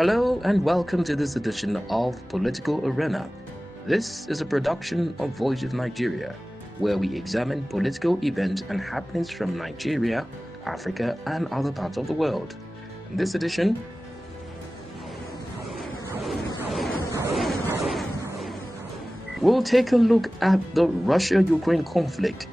Hello and welcome to this edition of Political Arena. This is a production of Voice of Nigeria, where we examine political events and happenings from Nigeria, Africa, and other parts of the world. In this edition, we'll take a look at the Russia-Ukraine conflict.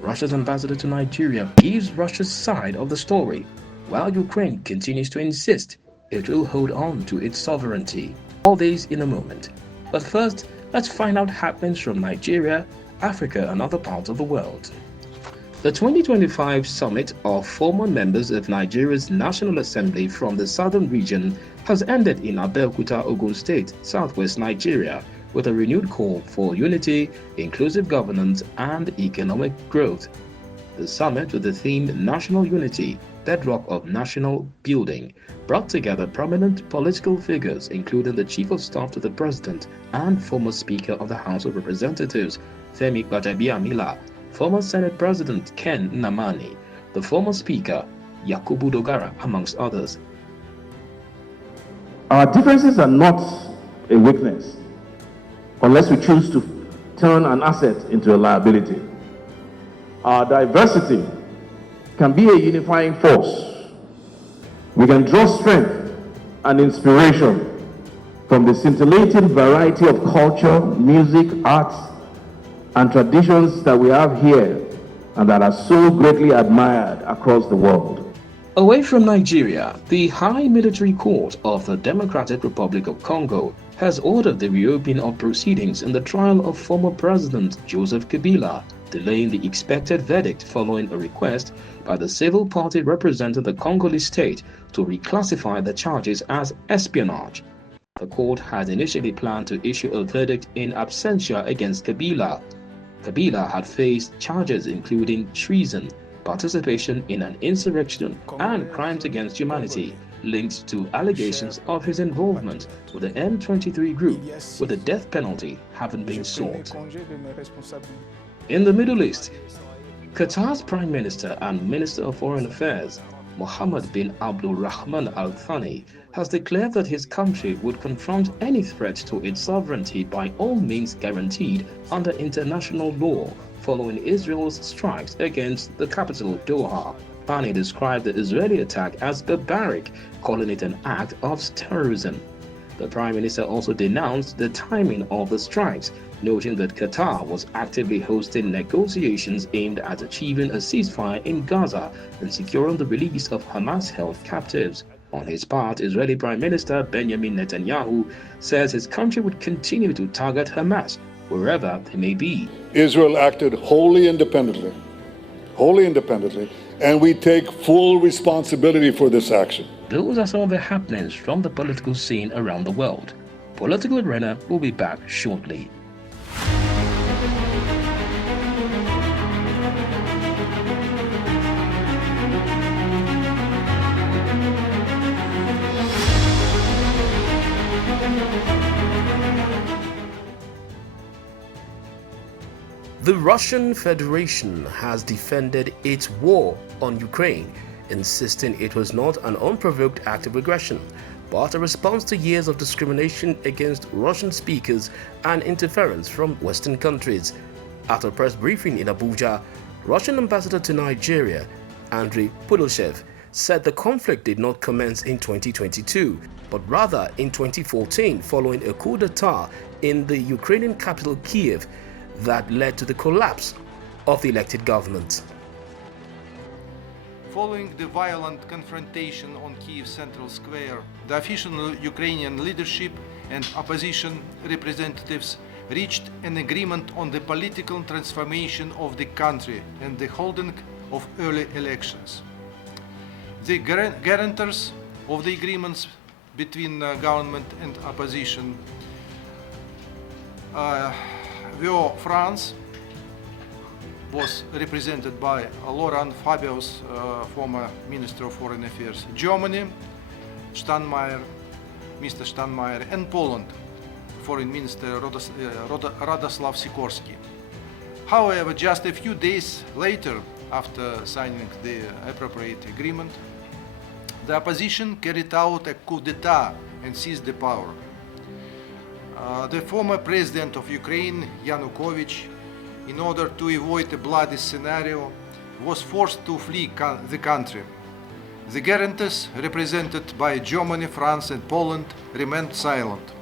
Russia's ambassador to Nigeria gives Russia's side of the story, while Ukraine continues to insist it will hold on to its sovereignty. All this in a moment. But first, let's find out happenings from Nigeria, Africa, and other parts of the world. The 2025 summit of former members of Nigeria's National Assembly from the southern region has ended in Abeokuta, Ogun State, southwest Nigeria, with a renewed call for unity, inclusive governance, and economic growth. The summit, with the theme National Unity, Bedrock of National Building, brought together prominent political figures, including the Chief of Staff to the President and former Speaker of the House of Representatives, Femi Gbajabiamila, former Senate President Ken Nnamani, the former Speaker, Yakubu Dogara, amongst others. Our differences are not a weakness, unless we choose to turn an asset into a liability. Our diversity can be a unifying force. We can draw strength and inspiration from the scintillating variety of culture, music, arts, and traditions that we have here and that are so greatly admired across the world. Away from Nigeria, the High Military Court of the Democratic Republic of Congo has ordered the reopening of proceedings in the trial of former President Joseph Kabila, delaying the expected verdict following a request by the civil party representing the Congolese state to reclassify the charges as espionage. The court had initially planned to issue a verdict in absentia against Kabila. Kabila had faced charges including treason, participation in an insurrection, and crimes against humanity, linked to allegations of his involvement with the M23 group, with the death penalty having been sought. In the Middle East, Qatar's Prime Minister and Minister of Foreign Affairs, Mohammed bin Abdul Rahman Al Thani, has declared that his country would confront any threat to its sovereignty by all means guaranteed under international law, following Israel's strikes against the capital Doha. Thani described the Israeli attack as barbaric, calling it an act of terrorism. The Prime Minister also denounced the timing of the strikes, noting that Qatar was actively hosting negotiations aimed at achieving a ceasefire in Gaza and securing the release of Hamas-held captives. On his part, Israeli Prime Minister Benjamin Netanyahu says his country would continue to target Hamas wherever they may be. Israel acted wholly independently, and we take full responsibility for this action. Those are some of the happenings from the political scene around the world. Political Arena will be back shortly. The Russian Federation has defended its war on Ukraine, insisting it was not an unprovoked act of aggression, but a response to years of discrimination against Russian speakers and interference from Western countries. At a press briefing in Abuja, Russian ambassador to Nigeria, Andrei Pudoshev, said the conflict did not commence in 2022, but rather in 2014 following a coup d'etat in the Ukrainian capital Kiev that led to the collapse of the elected government. Following the violent confrontation on Kyiv Central Square, the official Ukrainian leadership and opposition representatives reached an agreement on the political transformation of the country and the holding of early elections. The guarantors of the agreements between government and opposition were France, was represented by Laurent Fabius, former Minister of Foreign Affairs, Germany, Steinmeier, Mr. Steinmeier, and Poland, Foreign Minister Radoslav Sikorski. However, just a few days later, after signing the appropriate agreement, The opposition carried out a coup d'etat and seized the power. The former president of Ukraine, Yanukovych, in order to avoid a bloody scenario, was forced to flee the country. The guarantors, represented by Germany, France and Poland, remained silent,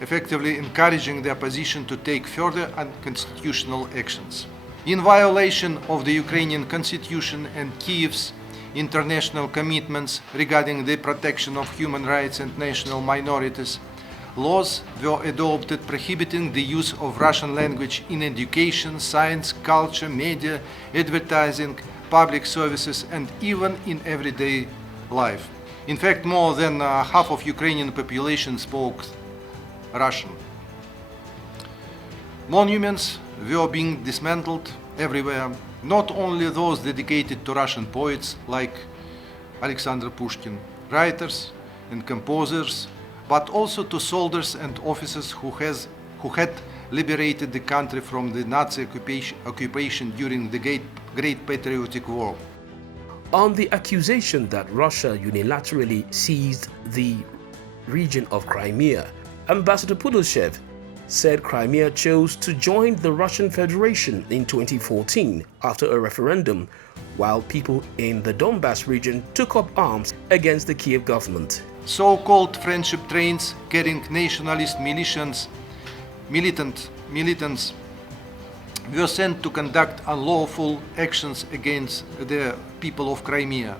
effectively encouraging the opposition to take further unconstitutional actions. In violation of the Ukrainian constitution and Kiev's international commitments regarding the protection of human rights and national minorities, laws were adopted prohibiting the use of Russian language in education, science, culture, media, advertising, public services, and even in everyday life. In fact, more than half of Ukrainian population spoke Russian. Monuments were being dismantled everywhere, not only those dedicated to Russian poets like Alexander Pushkin, writers and composers, but also to soldiers and officers who had liberated the country from the Nazi occupation during the Great Patriotic War. On the accusation that Russia unilaterally seized the region of Crimea, Ambassador Pudlyshev said Crimea chose to join the Russian Federation in 2014 after a referendum, while people in the Donbas region took up arms against the Kiev government. So-called friendship trains carrying nationalist militants were sent to conduct unlawful actions against the people of Crimea,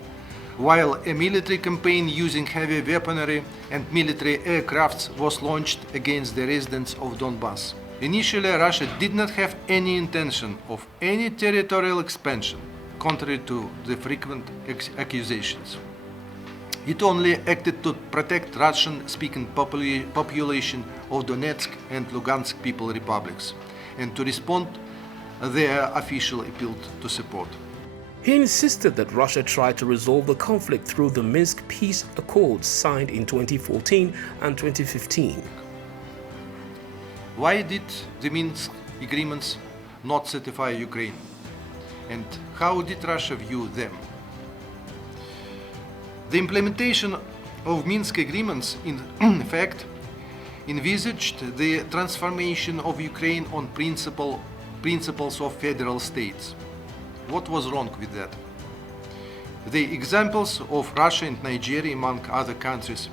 while a military campaign using heavy weaponry and military aircrafts was launched against the residents of Donbas. Initially, Russia did not have any intention of any territorial expansion, contrary to the frequent accusations. It only acted to protect Russian-speaking population of Donetsk and Lugansk People Republics, and to respond to their official appeal to support. He insisted that Russia tried to resolve the conflict through the Minsk peace accords signed in 2014 and 2015. Why did the Minsk agreements not satisfy Ukraine? And how did Russia view them? The implementation of Minsk agreements, in fact, envisaged the transformation of Ukraine on principles of federal states. What was wrong with that? The examples of Russia and Nigeria, among other countries,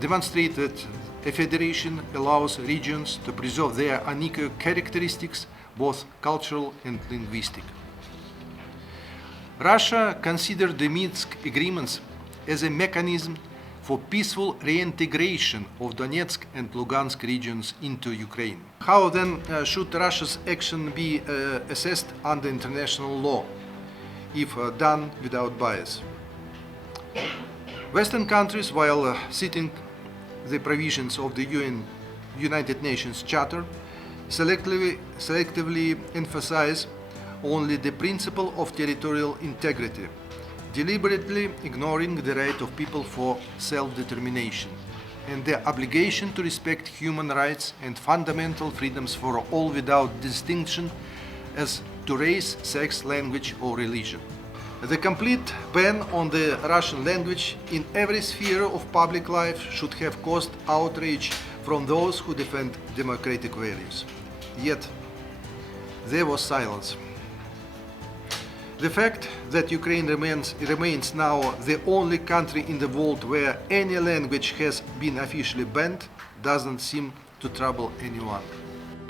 demonstrate that a federation allows regions to preserve their unequal characteristics, both cultural and linguistic. Russia considered the Minsk agreements as a mechanism for peaceful reintegration of Donetsk and Lugansk regions into Ukraine. How then should Russia's action be assessed under international law, if done without bias? Western countries, while citing the provisions of the United Nations Charter, selectively emphasize only the principle of territorial integrity, deliberately ignoring the right of people for self-determination and their obligation to respect human rights and fundamental freedoms for all without distinction as to race, sex, language or religion. The complete ban on the Russian language in every sphere of public life should have caused outrage from those who defend democratic values. Yet, there was silence. The fact that Ukraine remains now the only country in the world where any language has been officially banned doesn't seem to trouble anyone.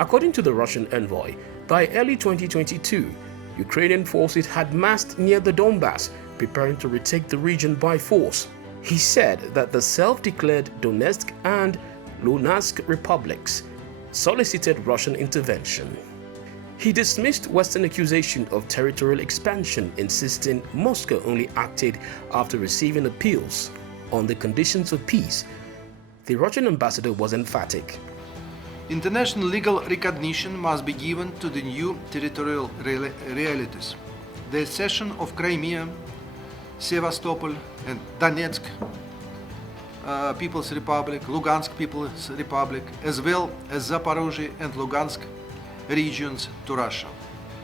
According to the Russian envoy, by early 2022, Ukrainian forces had massed near the Donbas, preparing to retake the region by force. He said that the self-declared Donetsk and Luhansk republics solicited Russian intervention. He dismissed Western accusation of territorial expansion, insisting Moscow only acted after receiving appeals on the conditions of peace. The Russian ambassador was emphatic. International legal recognition must be given to the new territorial realities. The cession of Crimea, Sevastopol and Donetsk People's Republic, Lugansk People's Republic, as well as Zaporozhye and Lugansk regions to Russia.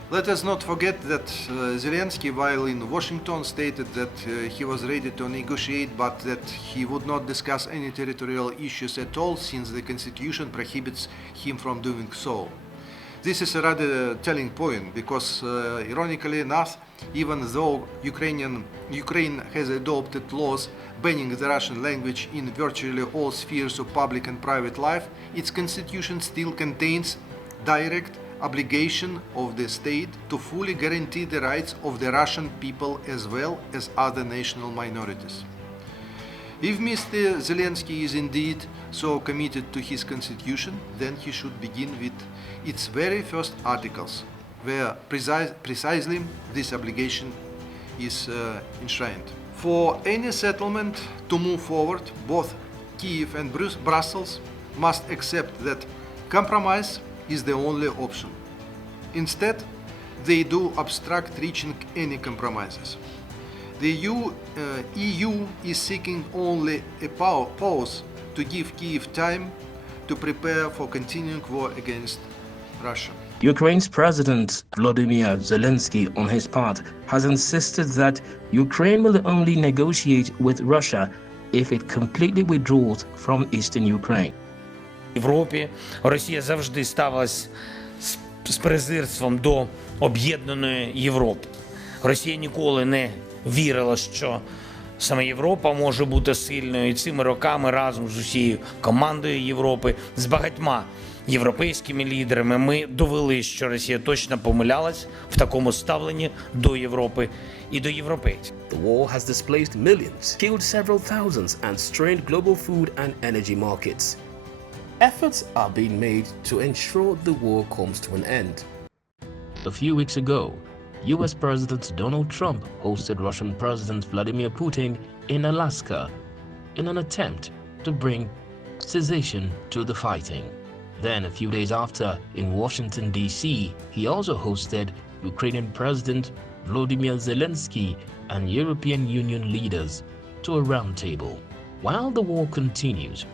Let us not forget that Zelensky, while in Washington, stated that he was ready to negotiate, but that he would not discuss any territorial issues at all, since the constitution prohibits him from doing so. This is a rather telling point, because ironically enough, even though Ukraine has adopted laws banning the Russian language in virtually all spheres of public and private life, its constitution still contains direct obligation of the state to fully guarantee the rights of the Russian people as well as other national minorities. If Mr. Zelensky is indeed so committed to his constitution, then he should begin with its very first articles, where precisely this obligation is enshrined. For any settlement to move forward, both Kiev and Brussels must accept that compromise is the only option. Instead, they do obstruct reaching any compromises. The EU is seeking only a pause to give Kiev time to prepare for continuing war against Russia. Ukraine's President Volodymyr Zelensky, on his part, has insisted that Ukraine will only negotiate with Russia if it completely withdraws from eastern Ukraine. В Європі Росія завжди ставилась з презирством до об'єднаної Європи. Росія ніколи не вірила, що саме Європа може бути сильною. І цими роками разом з усією командою Європи, з багатьма європейськими лідерами ми довели, що Росія точно помилялась в такому ставленні до Європи і до європейців. The war has displaced millions, killed several thousands, and strained global food and energy markets. Efforts are being made to ensure the war comes to an end. A few weeks ago, US President Donald Trump hosted Russian President Vladimir Putin in Alaska in an attempt to bring cessation to the fighting. Then, a few days after, in Washington, D.C., he also hosted Ukrainian President Volodymyr Zelensky and European Union leaders to a roundtable. While the war continues,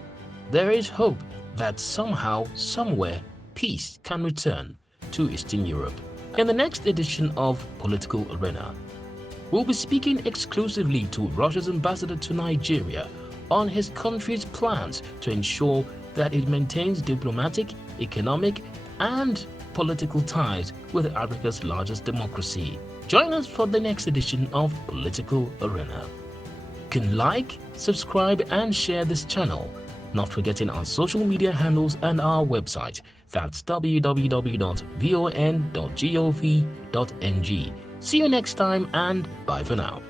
there is hope that somehow, somewhere, peace can return to Eastern Europe. In the next edition of Political Arena, we'll be speaking exclusively to Russia's ambassador to Nigeria on his country's plans to ensure that it maintains diplomatic, economic, and political ties with Africa's largest democracy. Join us for the next edition of Political Arena. You can like, subscribe, and share this channel, not forgetting our social media handles and our website. That's www.von.gov.ng. See you next time, and bye for now.